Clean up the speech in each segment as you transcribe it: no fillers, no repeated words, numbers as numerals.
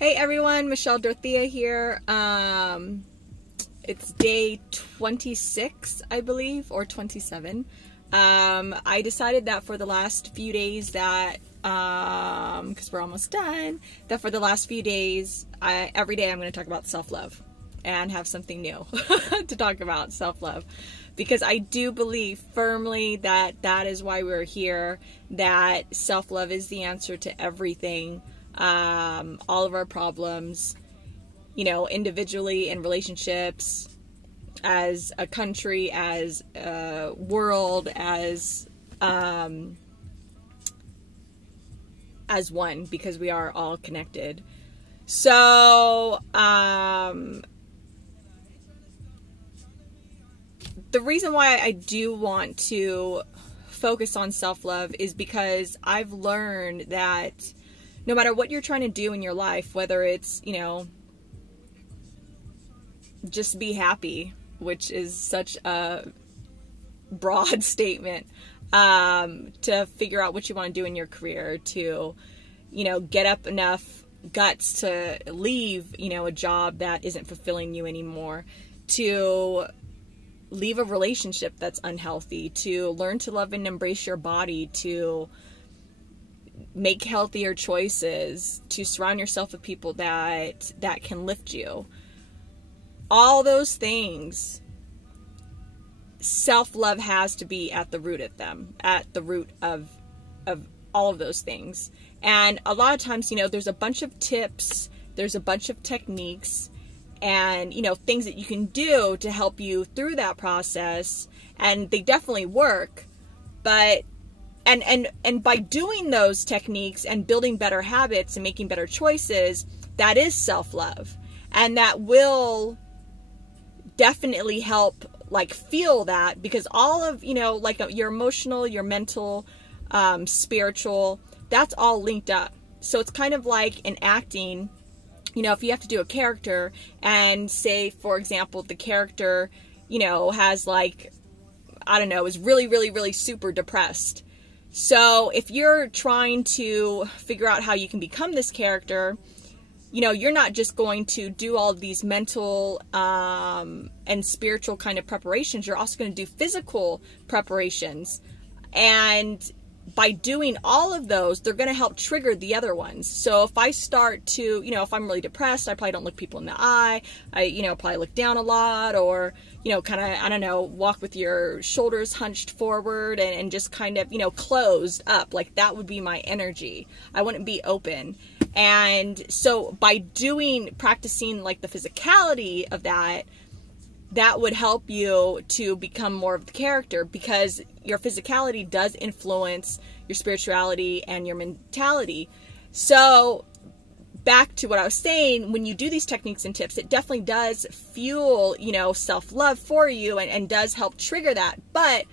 Hey everyone, Michelle Dorothea here. It's day 26, I believe, or 27. I decided that for the last few days that, because we're almost done, that for the last few days, every day I'm going to talk about self-love and have something new to talk about, self-love. Because I do believe firmly that that is why we're here, that self-love is the answer to everything. All of our problems, individually, in relationships, as a country, as a world, as one, because we are all connected. So, the reason why I do want to focus on self-love is because I've learned that no matter what you're trying to do in your life, whether it's, just be happy, which is such a broad statement, to figure out what you want to do in your career, to, get up enough guts to leave, a job that isn't fulfilling you anymore, to leave a relationship that's unhealthy, to learn to love and embrace your body, to make healthier choices, to surround yourself with people that can lift you. All those things, self-love has to be at the root of them, at the root of all of those things. And a lot of times, there's a bunch of tips, there's a bunch of techniques, and, things that you can do to help you through that process. And they definitely work, but And by doing those techniques and building better habits and making better choices, that is self-love. And that will definitely help, feel that, because all of, your emotional, your mental, spiritual, that's all linked up. So it's kind of like in acting, if you have to do a character and say, for example, the character, has is really, really, really super depressed. So if you're trying to figure out how you can become this character, you're not just going to do all of these mental and spiritual kind of preparations. You're also going to do physical preparations. And by doing all of those, they're going to help trigger the other ones. So if I start to, if I'm really depressed, I probably don't look people in the eye. I, probably look down a lot, or, kind of, walk with your shoulders hunched forward and just kind of, closed up. That would be my energy. I wouldn't be open. And so by practicing the physicality of that would help you to become more of the character, because your physicality does influence your spirituality and your mentality. So back to what I was saying, when you do these techniques and tips, it definitely does fuel, self-love for you and does help trigger that. But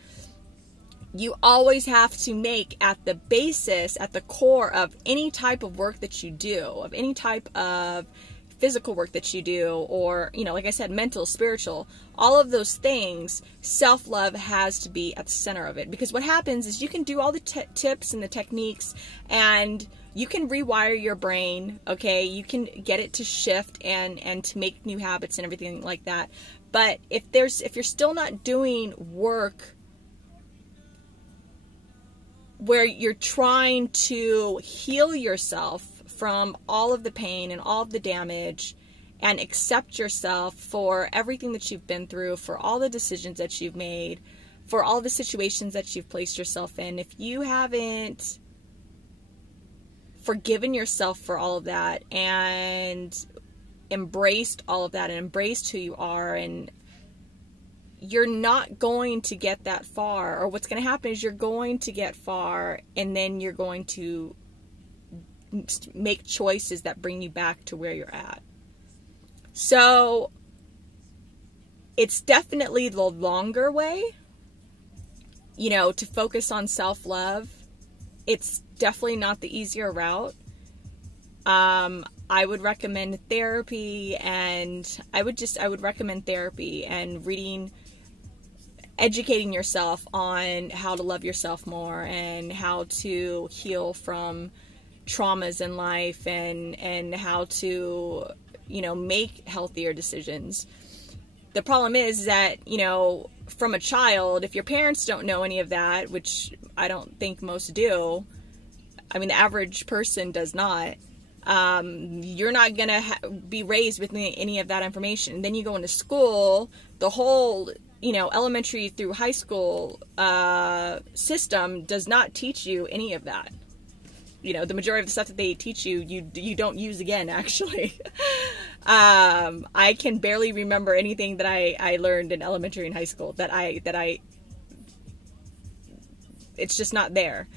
you always have to make at the basis, at the core of any type of work that you do, of any type of physical work that you do, or, like I said, mental, spiritual, all of those things, self-love has to be at the center of it. Because what happens is you can do all the tips and the techniques, and you can rewire your brain, okay? You can get it to shift and to make new habits and everything like that. But if you're still not doing work where you're trying to heal yourself from all of the pain and all of the damage, and accept yourself for everything that you've been through, for all the decisions that you've made, for all the situations that you've placed yourself in, if you haven't forgiven yourself for all of that and embraced all of that and embraced who you are, and you're not going to get that far. Or what's going to happen is you're going to get far, and then you're going to make choices that bring you back to where you're at. So it's definitely the longer way, to focus on self-love. It's definitely not the easier route. I would recommend therapy, and I would recommend therapy and reading, educating yourself on how to love yourself more and how to heal from traumas in life and how to, you know, make healthier decisions. The problem is that, you know, from a child, if your parents don't know any of that, which I don't think most do, I mean, the average person does not, you're not going to be raised with any of that information. Then you go into school, the whole, you know, elementary through high school system does not teach you any of that. You know, the majority of the stuff that they teach you, you don't use again, actually. I can barely remember anything that I learned in elementary and high school it's just not there.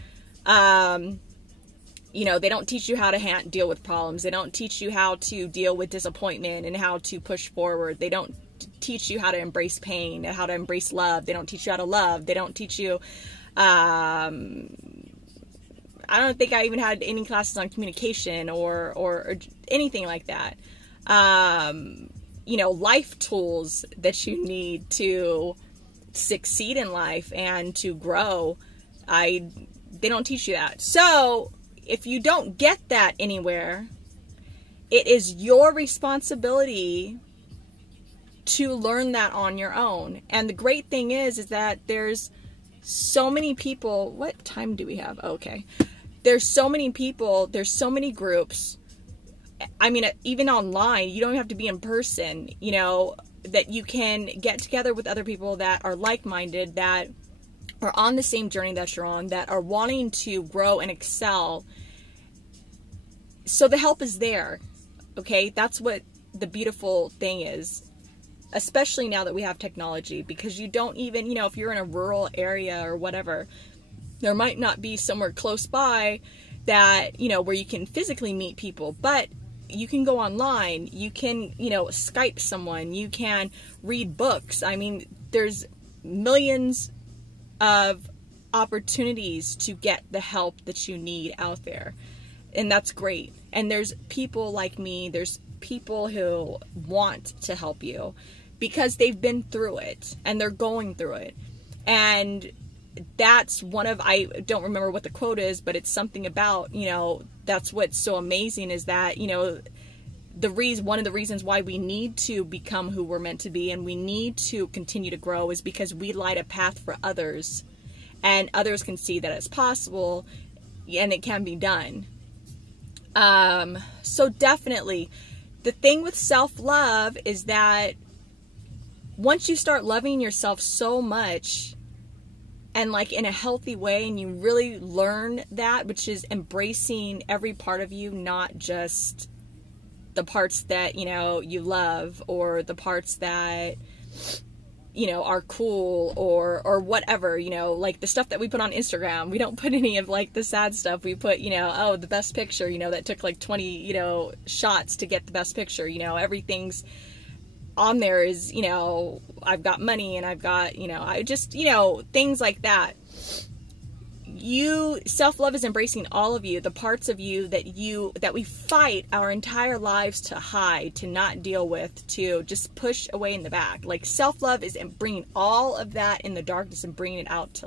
You know, they don't teach you how to deal with problems. They don't teach you how to deal with disappointment and how to push forward. They don't teach you how to embrace pain and how to embrace love. They don't teach you how to love. They don't teach you, I don't think I even had any classes on communication or anything like that. You know, life tools that you need to succeed in life and to grow. They don't teach you that. So if you don't get that anywhere, it is your responsibility to learn that on your own. And the great thing is that there's so many people. What time do we have? Okay. There's so many people, there's so many groups. I mean, even online, you don't have to be in person, you know, that you can get together with other people that are like-minded, that are on the same journey that you're on, that are wanting to grow and excel. So the help is there, okay? That's what the beautiful thing is, especially now that we have technology, because you don't even, you know, if you're in a rural area or whatever, there might not be somewhere close by that, you know, where you can physically meet people, but you can go online, you can, you know, Skype someone, you can read books. I mean, there's millions of opportunities to get the help that you need out there. And that's great. And there's people like me, there's people who want to help you because they've been through it and they're going through it. And that's one of, I don't remember what the quote is, but it's something about, you know, that's what's so amazing is that, you know, one of the reasons why we need to become who we're meant to be and we need to continue to grow is because we light a path for others, and others can see that it's possible and it can be done. So definitely the thing with self-love is that once you start loving yourself so much and like in a healthy way, and you really learn that, which is embracing every part of you, not just the parts that, you know, you love or the parts that, you know, are cool or whatever, you know, like the stuff that we put on Instagram. We don't put any of like the sad stuff. We put, you know, oh, the best picture, you know, that took like 20, you know, shots to get the best picture, you know, everything's on there is, you know, I've got money and I've got, you know, I just, you know, things like that. Self-love is embracing all of you, the parts of you that we fight our entire lives to hide, to not deal with, to just push away in the back. Like self-love is bringing all of that in the darkness and bringing it out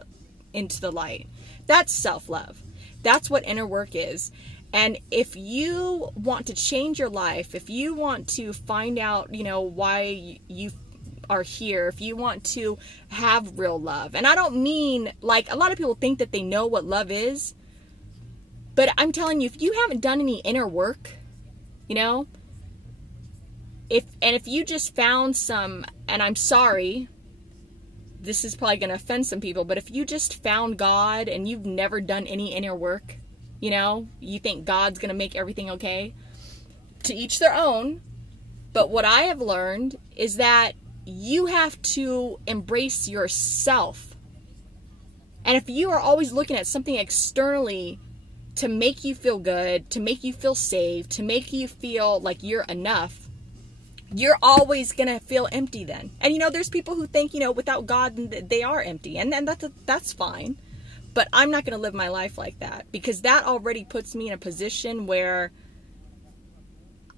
into the light. That's self-love. That's what inner work is. And if you want to change your life, if you want to find out, you know, why you are here, if you want to have real love, and I don't mean like a lot of people think that they know what love is, but I'm telling you, if you haven't done any inner work, you know, if you just found some, and I'm sorry, this is probably going to offend some people, but if you just found God and you've never done any inner work, you know, you think God's going to make everything okay, to each their own. But what I have learned is that you have to embrace yourself. And if you are always looking at something externally to make you feel good, to make you feel safe, to make you feel like you're enough, you're always going to feel empty then. And, you know, there's people who think, you know, without God, they are empty. And then that's fine. But I'm not going to live my life like that, because that already puts me in a position where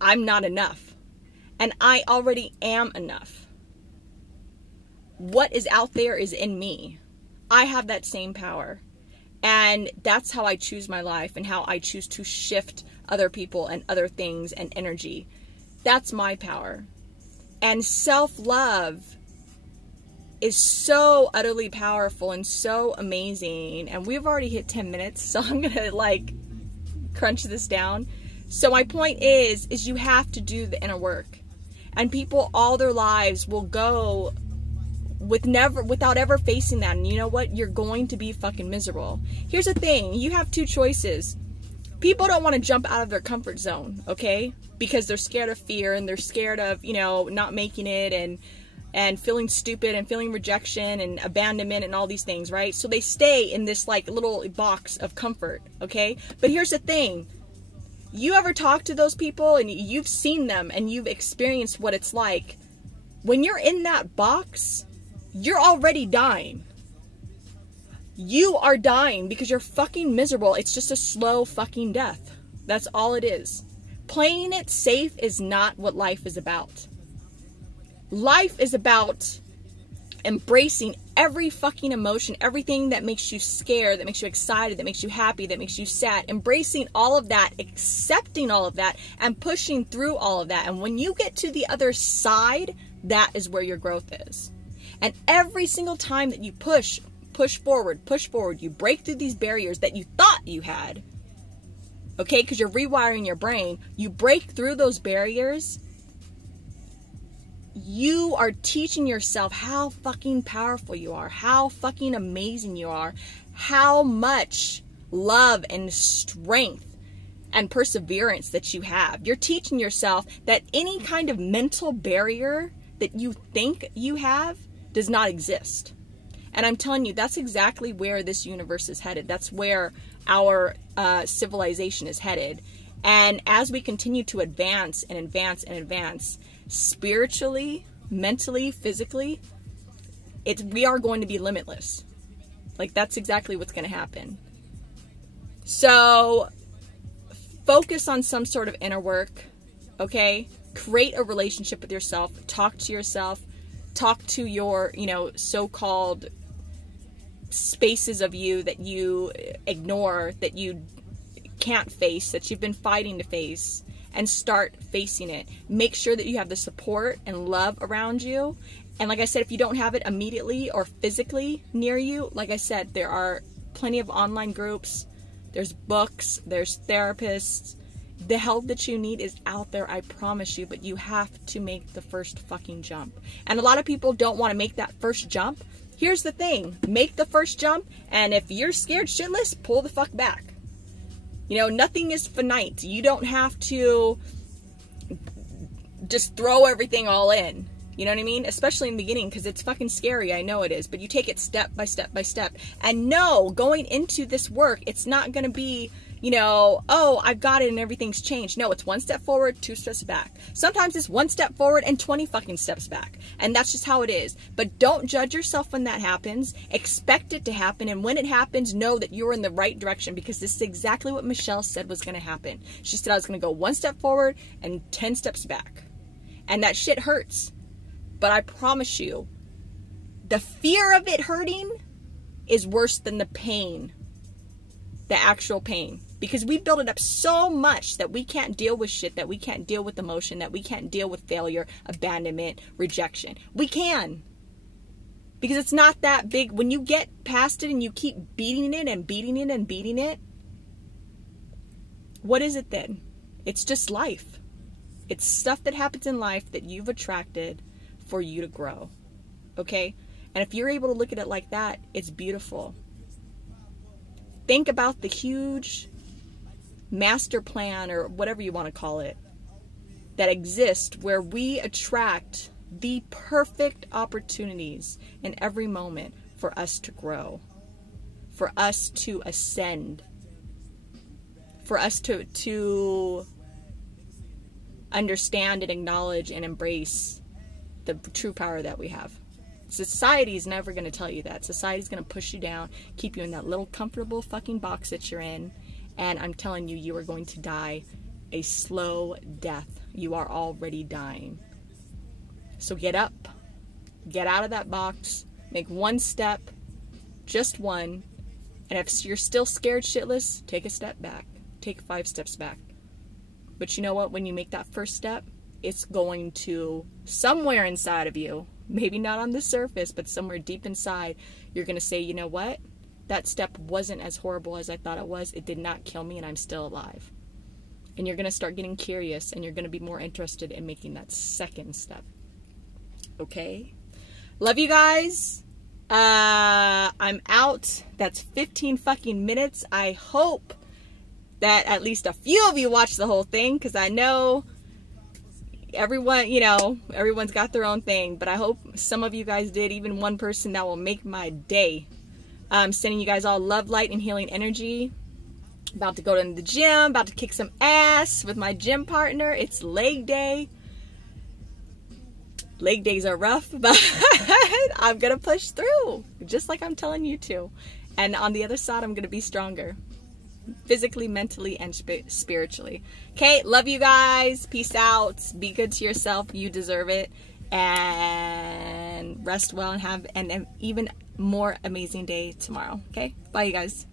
I'm not enough. And I already am enough. What is out there is in me. I have that same power. And that's how I choose my life and how I choose to shift other people and other things and energy. That's my power. And self-love is so utterly powerful and so amazing. And we've already hit 10 minutes, so I'm going to like crunch this down. So my point is you have to do the inner work. And people all their lives will go without ever facing that. And you know what? You're going to be fucking miserable. Here's the thing. You have two choices. People don't want to jump out of their comfort zone, okay? Because they're scared of fear and they're scared of, you know, not making it and feeling stupid and feeling rejection and abandonment and all these things, right? So they stay in this like little box of comfort, okay? But here's the thing. You ever talk to those people and you've seen them and you've experienced what it's like? When you're in that box, you're already dying. You are dying because you're fucking miserable. It's just a slow fucking death. That's all it is. Playing it safe is not what life is about. Life is about embracing every fucking emotion, everything that makes you scared, that makes you excited, that makes you happy, that makes you sad, embracing all of that, accepting all of that, and pushing through all of that. And when you get to the other side, that is where your growth is. And every single time that you push forward, you break through these barriers that you thought you had, okay, because you're rewiring your brain, you break through those barriers, you are teaching yourself how fucking powerful you are, how fucking amazing you are, how much love and strength and perseverance that you have. You're teaching yourself that any kind of mental barrier that you think you have does not exist. And I'm telling you, that's exactly where this universe is headed. That's where our civilization is headed. And as we continue to advance and advance and advance, spiritually, mentally, physically, we are going to be limitless. Like, that's exactly what's going to happen. So focus on some sort of inner work, okay? Create a relationship with yourself. Talk to yourself. Talk to your, you know, so-called spaces of you that you ignore, that you can't face, that you've been fighting to face, and start facing it. Make sure that you have the support and love around you. And like I said, if you don't have it immediately or physically near you, like I said, there are plenty of online groups, there's books, there's therapists. The help that you need is out there, I promise you, but you have to make the first fucking jump. And a lot of people don't want to make that first jump. Here's the thing, make the first jump, and if you're scared shitless, pull the fuck back. You know, nothing is finite. You don't have to just throw everything all in. You know what I mean? Especially in the beginning, because it's fucking scary. I know it is. But you take it step by step by step. And no, going into this work, it's not going to be, you know, oh, I've got it and everything's changed. No, it's one step forward, 2 steps back. Sometimes it's 1 step forward and 20 fucking steps back. And that's just how it is. But don't judge yourself when that happens. Expect it to happen. And when it happens, know that you're in the right direction, because this is exactly what Michelle said was going to happen. She said I was going to go 1 step forward and 10 steps back. And that shit hurts. But I promise you, the fear of it hurting is worse than the pain. The actual pain. Because we build it up so much that we can't deal with shit, that we can't deal with emotion, that we can't deal with failure, abandonment, rejection. We can. Because it's not that big. When you get past it and you keep beating it and beating it and beating it, what is it then? It's just life. It's stuff that happens in life that you've attracted for you to grow. Okay? And if you're able to look at it like that, it's beautiful. Think about the huge master plan, or whatever you want to call it, that exists where we attract the perfect opportunities in every moment for us to grow, for us to ascend, for us to understand and acknowledge and embrace the true power that we have. Society is never going to tell you that. Society is going to push you down, keep you in that little comfortable fucking box that you're in, and I'm telling you, you are going to die a slow death. You are already dying. So get up, get out of that box, make 1 step, just one, And if you're still scared shitless, take a step back. Take 5 steps back. But you know what? When you make that first step, it's going to, somewhere inside of you, maybe not on the surface, but somewhere deep inside, you're going to say, you know what? That step wasn't as horrible as I thought it was. It did not kill me, and I'm still alive. And you're going to start getting curious, and you're going to be more interested in making that second step. Okay? Love you guys. I'm out. That's 15 fucking minutes. I hope that at least a few of you watched the whole thing, because I know everyone, you know, everyone's got their own thing, but I hope some of you guys did, even one person. That will make my day. I'm sending you guys all love, light, and healing energy. About to go to the gym, about to kick some ass with my gym partner. It's leg day. Leg days are rough, but I'm gonna push through, just like I'm telling you to. And on the other side, I'm gonna be stronger. Physically, mentally, and spiritually. Okay, love you guys. Peace out. Be good to yourself. You deserve it. And rest well and have an even more amazing day tomorrow. Okay, bye you guys.